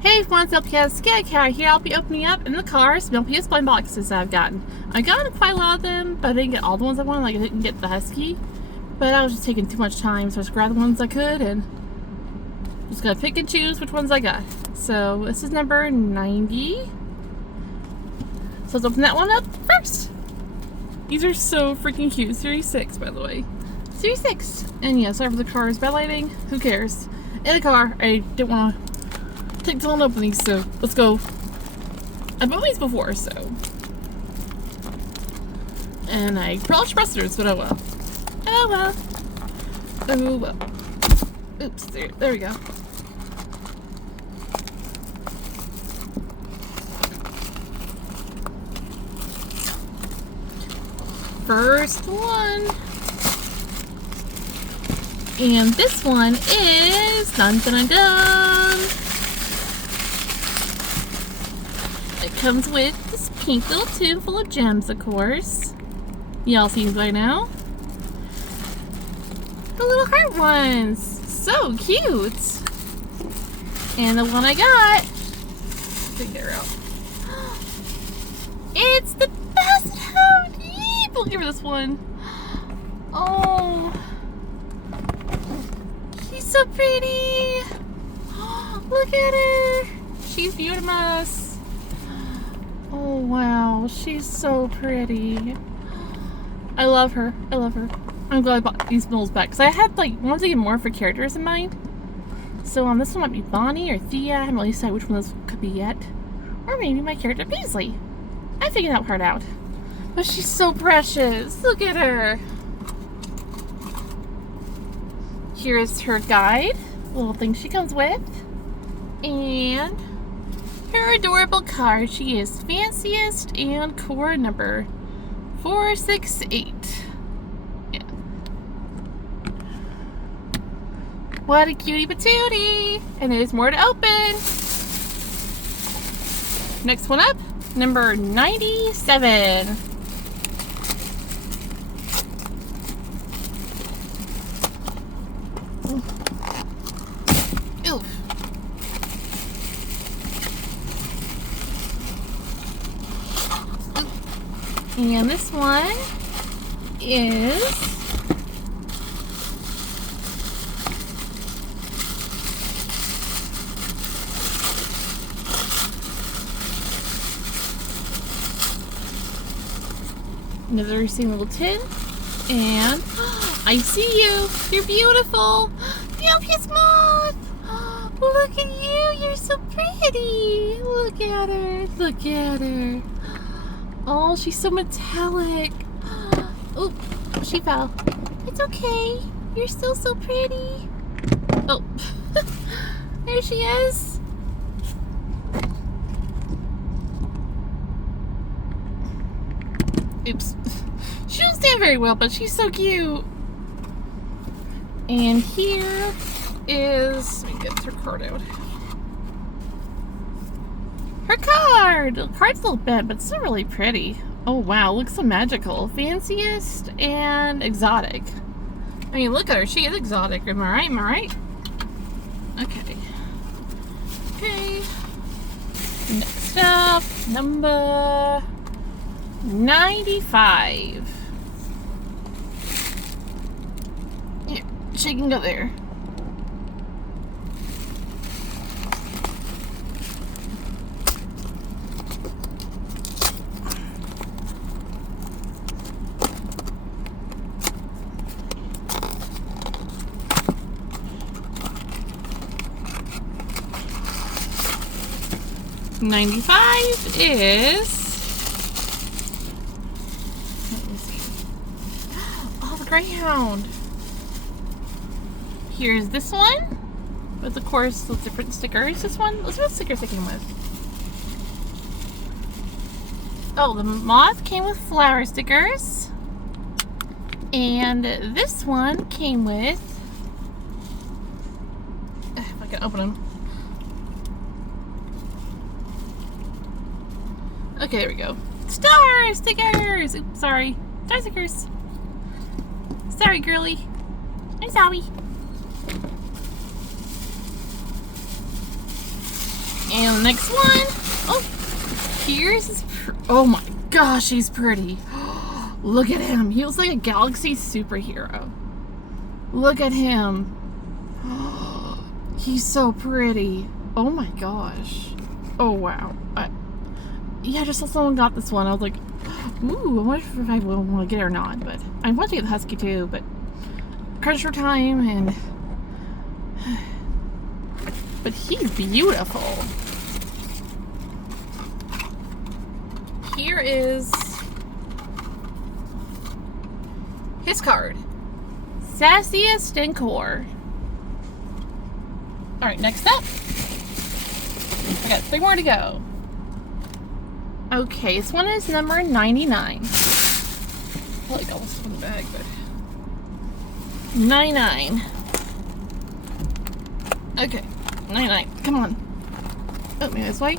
Hey, Florence LPS Sky Cat here. I'll be opening up in the cars LPS blind boxes that I've gotten. I got quite a lot of them, but I didn't get all the ones I wanted. Like, I didn't get the Husky, but I was just taking too much time, so I just grabbed the ones I could and just gotta pick and choose which ones I got. So, this is number 90. So, let's open that one up first. These are so freaking cute. Series 6, by the way. Series 6. And yeah, sorry for the car's bad lighting. Who cares? In the car, I didn't want to take too long to open these, so let's go. I've opened these before, so. And I probably pressers, but oh well. Oh well. Oh well. Oops, there we go. First one. And this one is dun dun dun dun. It comes with this pink little tube full of gems, of course. Y'all seen by now. The little heart ones. So cute. And the one I got. Let's get her out. It's the best hound. Look at this one. Oh. She's so pretty. Look at her. She's beautiful. Oh wow, she's so pretty. I love her. I love her. I'm glad I bought these molds back because I had wanted to get more for characters in mind. So this one might be Bonnie or Thea. I haven't really decided which one this could be yet. Or maybe my character Paisley. I figured that part out. But she's so precious. Look at her. Here's her guide. Little thing she comes with. And her adorable card. She is fanciest and core number 468. Yeah. What a cutie patootie. And there's more to open. Next one up, number 97. Oof. And this one is another same little tin. And I see you. You're beautiful. The LPS moth. Look at you. You're so pretty. Look at her. Look at her. Oh, she's so metallic. Oh, she fell. It's okay. You're still so pretty. Oh, there she is. Oops. She don't stand very well, but she's so cute. And here is, let me get her card out. Her card! The card's a little bent, but it's still really pretty. Oh wow, looks so magical. Fanciest and exotic. I mean, look at her. She is exotic. Am I right? Am I right? Okay. Okay. Next up, number 95. Here, she can go there. $95 is, let me see. Oh, the Greyhound. Here's this one with, of course, the different stickers. This one, let's see what stickers it came with. Oh, the moth came with flower stickers, and this one came with, if I can open them. Okay, there we go. Star stickers! Oops, sorry. Star stickers. Sorry, girly. I'm sorry. And the next one. Oh, here's his. Oh my gosh, he's pretty. Look at him. He looks like a Galaxy superhero. Look at him. He's so pretty. Oh my gosh. Oh wow. Yeah, I just saw someone got this one. I was like, ooh, I wonder if I will want to get it or not. But I want to get the Husky too, but crunch for time and. But he's beautiful. Here is his card. Sassiest in Core. Alright, next up. I got 3 more to go. Okay, this one is number 99. I feel like I almost put the bag, but 99. Okay, 99. Come on. Oh, maybe this way.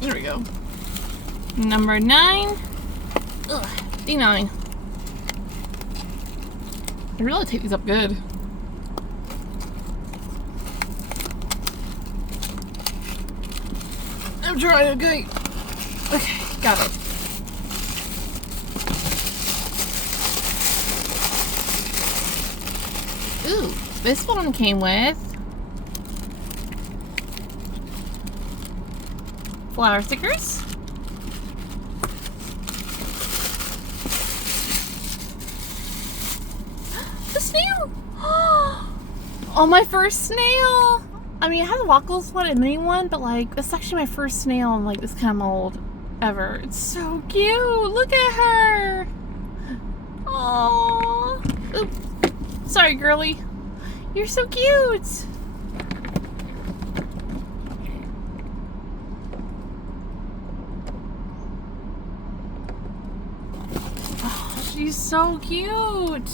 There we go. Number 9. Ugh, D9. I really take these up good. I'm trying, okay. Okay, got it. Ooh, this one came with flower stickers. The snail! Oh, my first snail! I mean, I had the Wackles one and mini one, but like, it's actually my first snail in like this kind of mold ever. It's so cute! Look at her! Aww! Oops. Sorry, girly. You're so cute! Oh, she's so cute!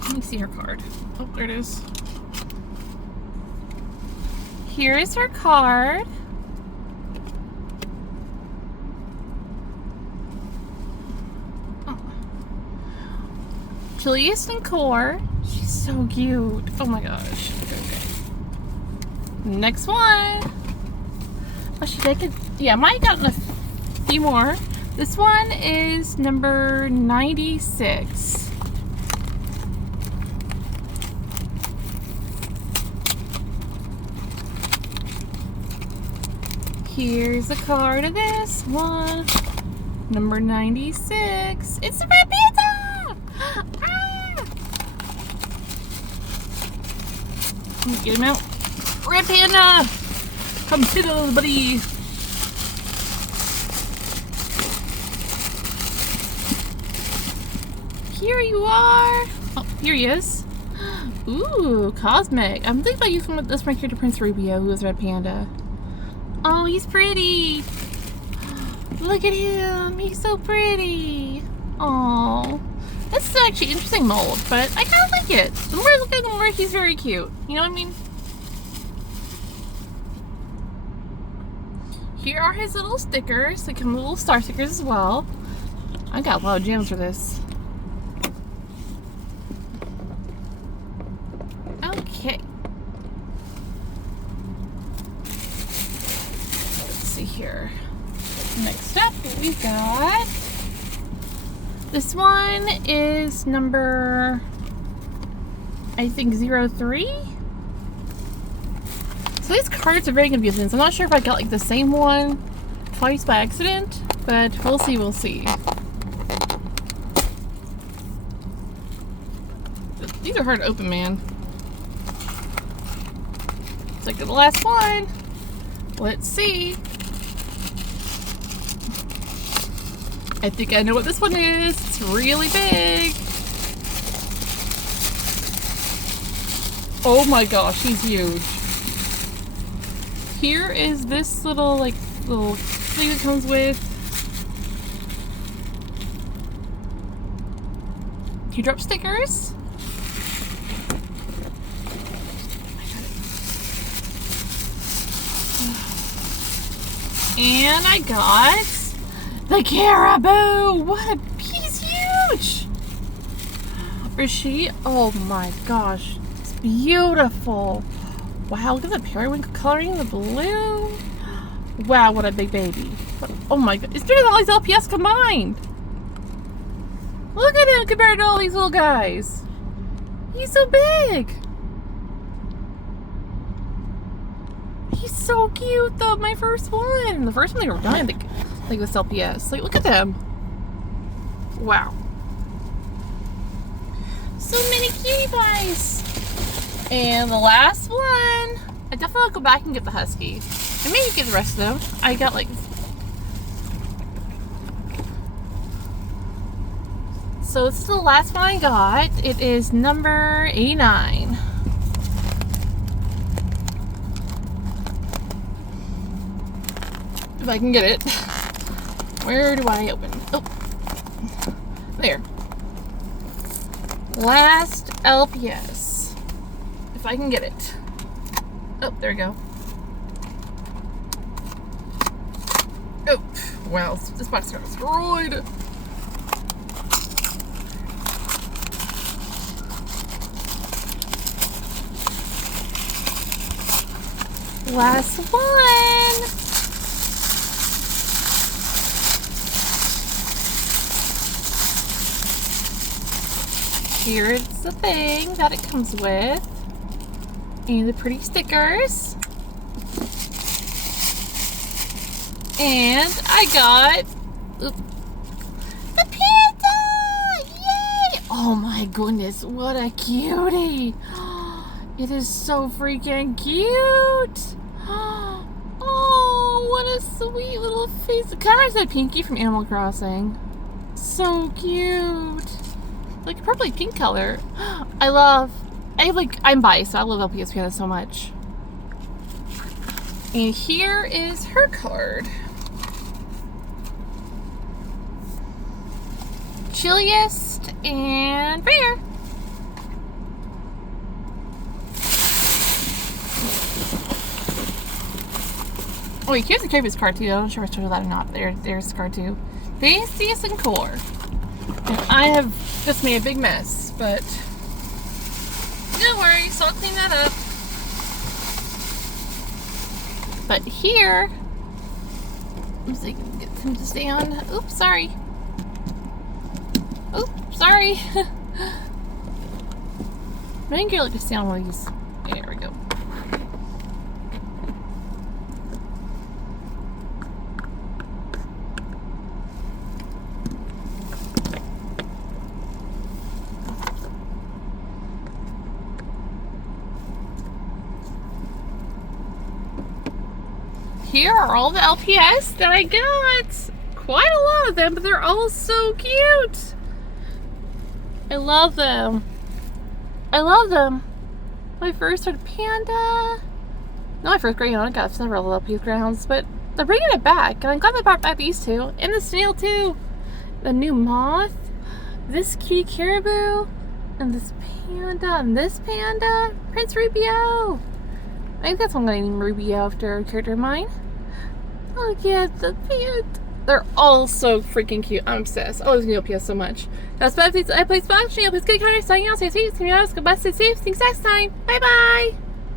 Let me see her card. Oh, there it is. Here is her card. Oh. Chilliest in Core. She's so cute. Oh my gosh. Okay. Next one. Oh, she did. Yeah, I might have gotten a few more. This one is number 96. Here's a card of this one. Number 96. It's the Red Panda! Ah! Let me get him out. Red Panda! Come sit on, buddy. Here you are. Oh, here he is. Ooh, Cosmic. I'm thinking about using this right here to Prince Rubio, who is Red Panda. Oh, he's pretty. Look at him. He's so pretty. Oh, this is actually interesting mold, but I kind of like it. The more I look at him, the more he's very cute. You know what I mean? Here are his little stickers. They come with little star stickers as well. I got a lot of gems for this. Okay. Here. Next up, we've got this one is number, I think, 03. So these cards are very confusing. So I'm not sure if I got like the same one twice by accident, but we'll see. We'll see. These are hard to open, man. It's like the last one. Let's see. I think I know what this one is. It's really big. Oh my gosh, he's huge. Here is this little thing that comes with teardrop stickers. And I got the caribou! What? He's huge! Is she? Oh my gosh. It's beautiful. Wow, look at the periwinkle coloring the blue. Wow, what a big baby. Oh my god. It's bigger than all these LPS combined. Look at him compared to all these little guys. He's so big. He's so cute though. My first one. The first one they were giant, like this LPS. Like, look at them. Wow. So many cutie pies. And the last one. I definitely will go back and get the husky. And maybe get the rest of them. I got like. So this is the last one I got. It is number 89. If I can get it. Where do I open? Oh. There. Last LPS. If I can get it. Oh, there we go. Oh, wow. This box got destroyed. Last one. Here's the thing that it comes with. And the pretty stickers. And I got the panda! Yay! Oh my goodness, what a cutie! It is so freaking cute! Oh, what a sweet little face. It kind of reminds me of Pinky from Animal Crossing. So cute. Like a purpley pink color. I'm biased, so I love LPS Panda so much. And here is her card. Chilliest and Rare. Oh wait, here's the Kirby's card too. I'm not sure if I showed that or not. There's the card too. Fastius and Core. And I have just made a big mess, but don't worry, so I'll clean that up. But here, let's see if I can get him to stay on. Oops, sorry. Oops, sorry. I think you're like to stay on one of these. There we go. Here are all the LPS that I got. Quite a lot of them, but they're all so cute. I love them. I love them. My first sort of panda. No, my first Greyhound. I got several LPS Greyhounds, but they're bringing it back. And I'm glad they brought back these two. And the snail too. The new moth. This cutie caribou. And this panda. And this panda. Prince Rubio. I think that's what I'm going to name Rubio after a character of mine. Look at the panda. They're all so freaking cute. I'm obsessed. I love the LPS so much. That's why I play Splash. Please get kind of signing out. Stay safe. Goodbye. Stay safe. See you next time. Bye bye.